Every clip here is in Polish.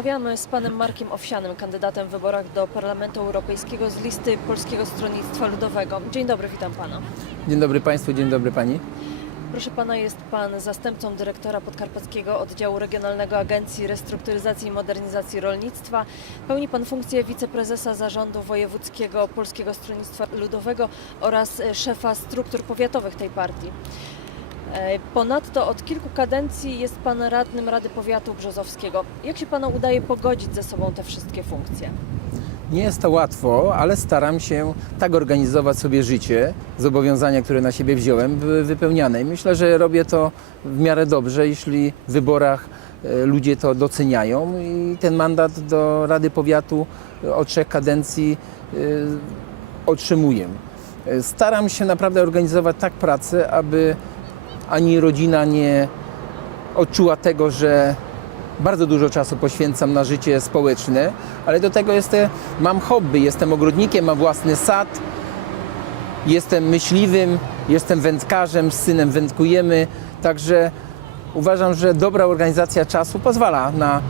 Rozmawiamy z panem Markiem Owsianym, kandydatem w wyborach do Parlamentu Europejskiego z listy Polskiego Stronnictwa Ludowego. Dzień dobry, witam pana. Dzień dobry Państwu, dzień dobry Pani. Proszę pana, jest pan zastępcą dyrektora Podkarpackiego Oddziału Regionalnego Agencji Restrukturyzacji i Modernizacji Rolnictwa. Pełni pan funkcję wiceprezesa zarządu wojewódzkiego Polskiego Stronnictwa Ludowego oraz szefa struktur powiatowych tej partii. E, Ponadto od kilku kadencji jest pan radnym Rady Powiatu Brzozowskiego. Jak się panu udaje pogodzić ze sobą te wszystkie funkcje? Nie jest to łatwo, ale staram się tak organizować sobie życie, zobowiązania, które na siebie wziąłem, były wypełniane. I myślę, że robię to w miarę dobrze, jeśli w wyborach e, ludzie to doceniają i ten mandat do Rady Powiatu e, od trzech kadencji otrzymuję. Staram się naprawdę organizować tak pracę, aby ani rodzina nie odczuła tego, że bardzo dużo czasu poświęcam na życie społeczne, ale do tego jestem, mam hobby, jestem ogrodnikiem, mam własny sad, jestem myśliwym, jestem wędkarzem, z synem wędkujemy, także uważam, że dobra organizacja czasu pozwala na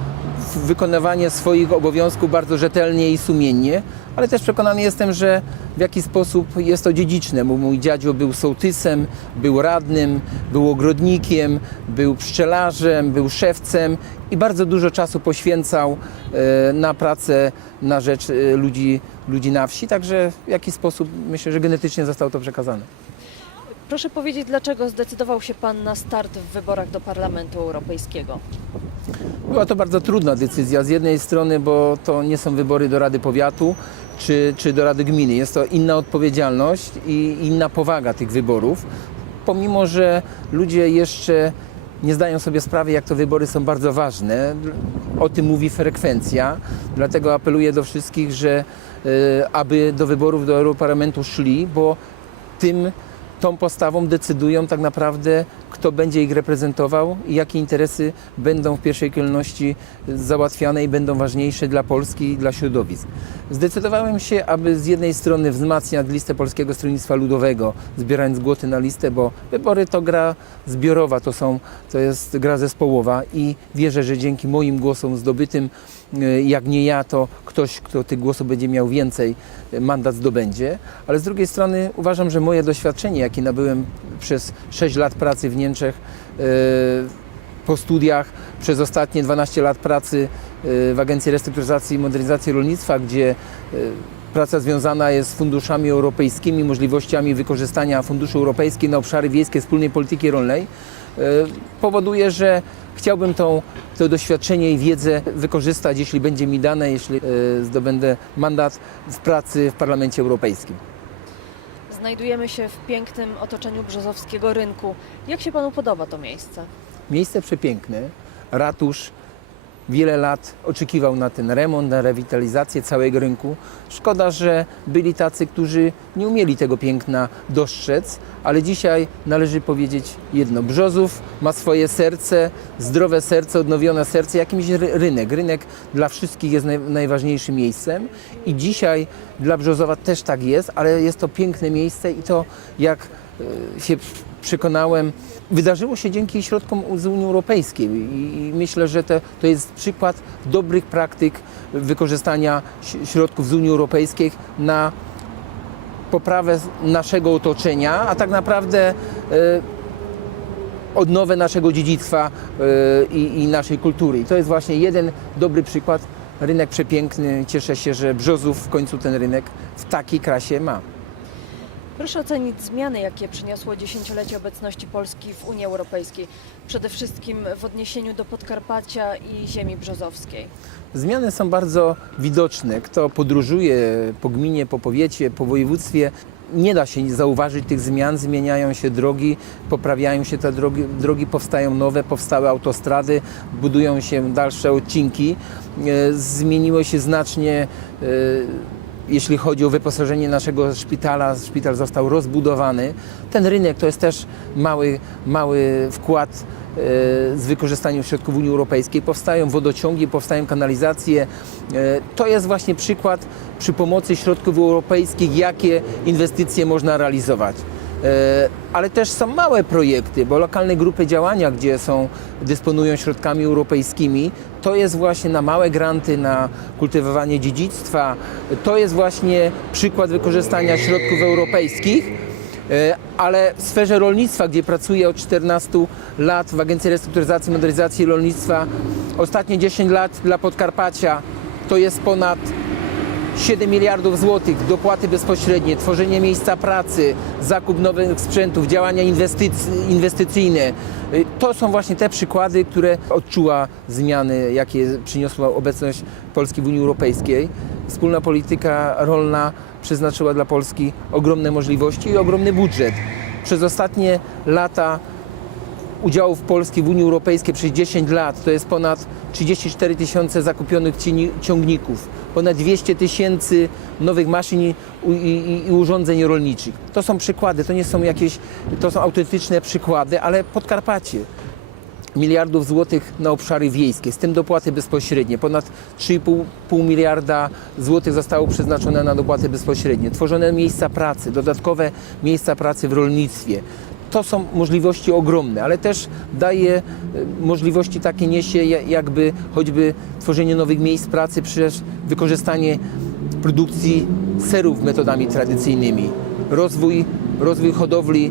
wykonywanie swoich obowiązków bardzo rzetelnie i sumiennie, ale też przekonany jestem, że w jakiś sposób jest to dziedziczne, bo mój dziadzio był sołtysem, był radnym, był ogrodnikiem, był pszczelarzem, był szewcem i bardzo dużo czasu poświęcał e, na pracę na rzecz e, ludzi, ludzi na wsi, także w jakiś sposób myślę, że genetycznie zostało to przekazane. Proszę powiedzieć, dlaczego zdecydował się pan na start w wyborach do Parlamentu Europejskiego? Była to bardzo trudna decyzja. Z jednej strony, bo to nie są wybory do Rady Powiatu czy, czy do Rady Gminy. Jest to inna odpowiedzialność i inna powaga tych wyborów. Pomimo, że ludzie jeszcze nie zdają sobie sprawy, jak to wybory są bardzo ważne. O tym mówi frekwencja. Dlatego apeluję do wszystkich, że e, aby do wyborów do Europarlamentu szli, bo tym tą postawą decydują tak naprawdę, kto będzie ich reprezentował i jakie interesy będą w pierwszej kolejności załatwiane i będą ważniejsze dla Polski i dla środowisk. Zdecydowałem się, aby z jednej strony wzmacniać listę Polskiego Stronnictwa Ludowego, zbierając głosy na listę, bo wybory to gra zbiorowa, to, są, to jest gra zespołowa i wierzę, że dzięki moim głosom zdobytym, jak nie ja, to ktoś, kto tych głosów będzie miał więcej, y, mandat zdobędzie. Ale z drugiej strony uważam, że moje doświadczenie, jakie nabyłem przez 6 lat pracy w Niemczech, y, po studiach, przez ostatnie 12 lat pracy w Agencji Restrukturyzacji i Modernizacji Rolnictwa, gdzie praca związana jest z funduszami europejskimi, możliwościami wykorzystania funduszy europejskich na obszary wiejskie wspólnej polityki rolnej, powoduje, że chciałbym tą, to doświadczenie i wiedzę wykorzystać, jeśli będzie mi dane, jeśli y, zdobędę mandat w pracy w Parlamencie Europejskim. Znajdujemy się w pięknym otoczeniu Brzozowskiego Rynku. Jak się panu podoba to miejsce? Miejsce przepiękne, ratusz wiele lat oczekiwał na ten remont, na rewitalizację całego rynku. Szkoda, że byli tacy, którzy nie umieli tego piękna dostrzec, ale dzisiaj należy powiedzieć jedno. Brzozów ma swoje serce, zdrowe serce, odnowione serce, jakimś ry- rynek. Rynek dla wszystkich jest naj, najważniejszym miejscem i dzisiaj dla Brzozowa też tak jest, ale jest to piękne miejsce i to jak e, się przekonałem, wydarzyło się dzięki środkom z Unii Europejskiej i myślę, że to, to jest przykład dobrych praktyk wykorzystania środków z Unii Europejskiej na poprawę naszego otoczenia, a tak naprawdę e, odnowę naszego dziedzictwa e, i naszej kultury. I to jest właśnie jeden dobry przykład. Rynek przepiękny. Cieszę się, że Brzozów w końcu ten rynek w takiej krasie ma. Proszę ocenić zmiany, jakie przyniosło dziesięciolecie obecności Polski w Unii Europejskiej, przede wszystkim w odniesieniu do Podkarpacia i ziemi brzozowskiej. Zmiany są bardzo widoczne. Kto podróżuje po gminie, po powiecie, po województwie, nie da się zauważyć tych zmian. Zmieniają się drogi, poprawiają się te drogi, drogi powstają nowe, powstały autostrady, budują się dalsze odcinki. E, Zmieniło się znacznie e, jeśli chodzi o wyposażenie naszego szpitala, szpital został rozbudowany. Ten rynek to jest też mały, mały wkład e, z wykorzystaniem środków Unii Europejskiej. Powstają wodociągi, powstają kanalizacje. E, To jest właśnie przykład przy pomocy środków europejskich, jakie inwestycje można realizować. E, Ale też są małe projekty, bo lokalne grupy działania, gdzie są, dysponują środkami europejskimi, to jest właśnie na małe granty, na kultywowanie dziedzictwa. To jest właśnie przykład wykorzystania środków europejskich. E, Ale w sferze rolnictwa, gdzie pracuję od 14 lat w Agencji Restrukturyzacji i Modernizacji Rolnictwa, ostatnie 10 lat dla Podkarpacia to jest ponad 7 miliardów złotych, dopłaty bezpośrednie, tworzenie miejsca pracy, zakup nowych sprzętów, działania inwestyc- inwestycyjne. Y, To są właśnie te przykłady, które odczuła zmiany, jakie przyniosła obecność Polski w Unii Europejskiej. Wspólna polityka rolna przeznaczyła dla Polski ogromne możliwości i ogromny budżet. Przez ostatnie lata udziałów Polski w Unii Europejskiej przez 10 lat to jest ponad 34 tysiące zakupionych ciągników, ponad 200 tysięcy nowych maszyn i, i, i urządzeń rolniczych. To są przykłady, to nie są jakieś, to są autentyczne przykłady, ale Podkarpacie miliardów złotych na obszary wiejskie, z tym dopłaty bezpośrednie. Ponad 3,5 pół miliarda złotych zostało przeznaczone na dopłaty bezpośrednie. Tworzone miejsca pracy, dodatkowe miejsca pracy w rolnictwie. To są możliwości ogromne, ale też daje e, możliwości takie niesie ja- jakby choćby tworzenie nowych miejsc pracy przez wykorzystanie produkcji serów metodami tradycyjnymi. Rozwój, rozwój hodowli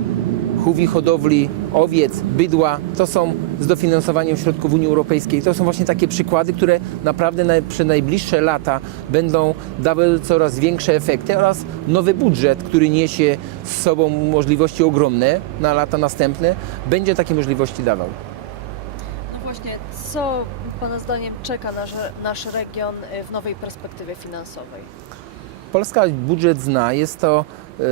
chówi hodowli owiec, bydła, to są z dofinansowaniem środków Unii Europejskiej. To są właśnie takie przykłady, które naprawdę na, przez najbliższe lata będą dawały coraz większe efekty oraz nowy budżet, który niesie z sobą możliwości ogromne na lata następne, będzie takie możliwości dawał. No właśnie, co Pana zdaniem czeka nasz, nasz region y, w nowej perspektywie finansowej? Polska budżet zna, jest to e,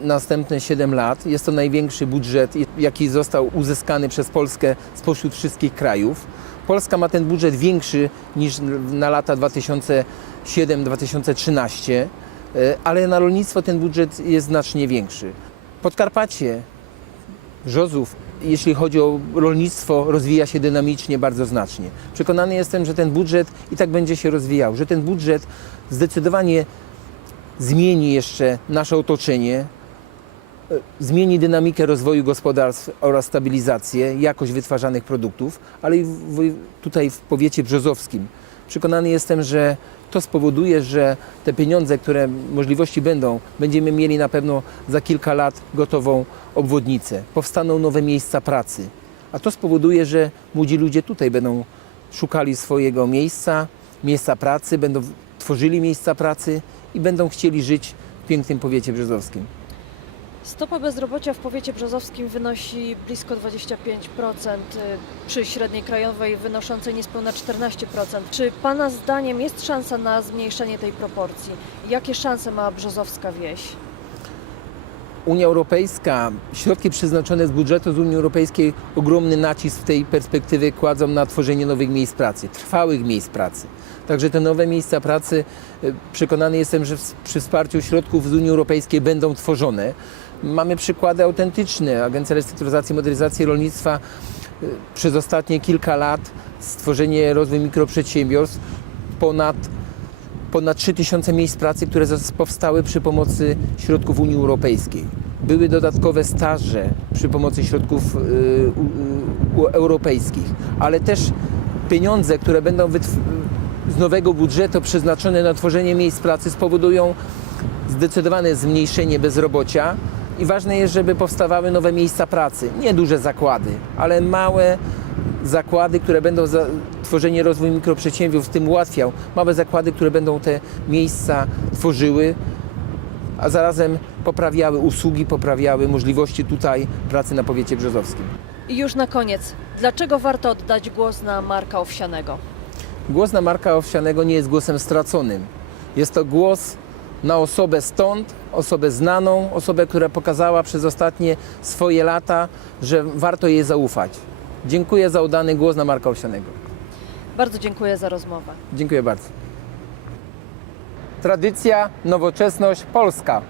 następne 7 lat. Jest to największy budżet, jaki został uzyskany przez Polskę spośród wszystkich krajów. Polska ma ten budżet większy niż na lata 2007-2013, e, ale na rolnictwo ten budżet jest znacznie większy. Podkarpacie, Brzozów, jeśli chodzi o rolnictwo, rozwija się dynamicznie bardzo znacznie. Przekonany jestem, że ten budżet i tak będzie się rozwijał, że ten budżet zdecydowanie zmieni jeszcze nasze otoczenie, e, zmieni dynamikę rozwoju gospodarstw oraz stabilizację, jakość wytwarzanych produktów, ale i w, tutaj w powiecie brzozowskim. Przekonany jestem, że to spowoduje, że te pieniądze, które możliwości będą, będziemy mieli na pewno za kilka lat gotową obwodnicę. Powstaną nowe miejsca pracy. A to spowoduje, że młodzi ludzie tutaj będą szukali swojego miejsca, miejsca pracy, będą tworzyli miejsca pracy i będą chcieli żyć w pięknym powiecie brzozowskim. Stopa bezrobocia w powiecie brzozowskim wynosi blisko 25%, y, przy średniej krajowej wynoszącej niespełna 14%. Czy Pana zdaniem jest szansa na zmniejszenie tej proporcji? Jakie szanse ma brzozowska wieś? Unia Europejska, środki przeznaczone z budżetu z Unii Europejskiej ogromny nacisk w tej perspektywie kładzą na tworzenie nowych miejsc pracy, trwałych miejsc pracy. Także te nowe miejsca pracy, e, przekonany jestem, że przy wsparciu środków z Unii Europejskiej będą tworzone. Mamy przykłady autentyczne. Agencja Restrukturyzacji i Modernizacji Rolnictwa e, przez ostatnie kilka lat stworzenie rozwój mikroprzedsiębiorstw ponad ponad 3000 miejsc pracy, które powstały przy pomocy środków Unii Europejskiej. Były dodatkowe staże przy pomocy środków y, europejskich, ale też pieniądze, które będą z nowego budżetu przeznaczone na tworzenie miejsc pracy spowodują zdecydowane zmniejszenie bezrobocia i ważne jest, żeby powstawały nowe miejsca pracy. Nie duże zakłady, ale małe zakłady, które będą tworzenie rozwój mikroprzedsiębiorstw tym ułatwiał. Małe zakłady, które będą te miejsca tworzyły, a zarazem poprawiały usługi, poprawiały możliwości tutaj pracy na powiecie brzozowskim. I już na koniec, dlaczego warto oddać głos na Marka Owsianego? Głos na Marka Owsianego nie jest głosem straconym. Jest to głos na osobę stąd, osobę znaną, osobę, która pokazała przez ostatnie swoje lata, że warto jej zaufać. Dziękuję za oddany głos na Marka Owsianego. Bardzo dziękuję za rozmowę. Dziękuję bardzo. Tradycja, nowoczesność, Polska.